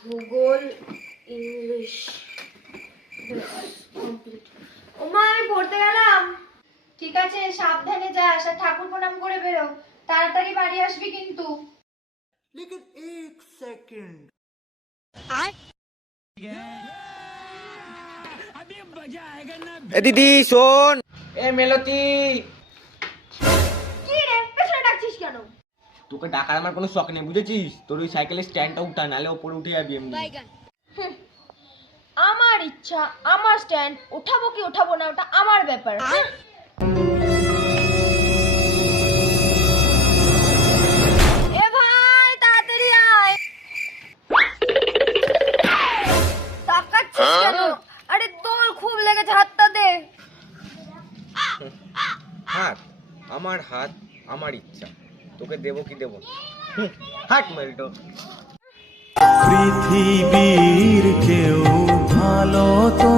ভূগোল, English complete. ওমা আমি পড়তে গেলাম। ঠিক আছে, সাবধানে যাস আর ঠাকুর প্রণাম করে বেরো। তাড়াতাড়ি বাড়ি আসবি কিন্তু। लेकिन एक सेकंड এ দিদি শোন। এ মেলতি, কি রে পেছনে ডাকছিস কেন? তোকে ডাকার আমার কোনো শখ নেই বুঝেছিস। তোর ওই সাইকেলের স্ট্যান্ডটা উঠা, নালে ওপরে উঠে যাবি এমনি। আমার ইচ্ছা, আমার স্ট্যান্ড উঠাবো কি উঠাবো না ওটা আমার ব্যাপার। এ ভাই তাড়াতাড়ি আয়। তাকাচ্ছিস কেন? আরে তোর খুব লেগেছে, হাতটা দে। হাত, আমার হাত আমার ইচ্ছা, তোকে দেবো কি দেবো না। হাট মেলটো। পৃথিবীর কেউ ভালো তো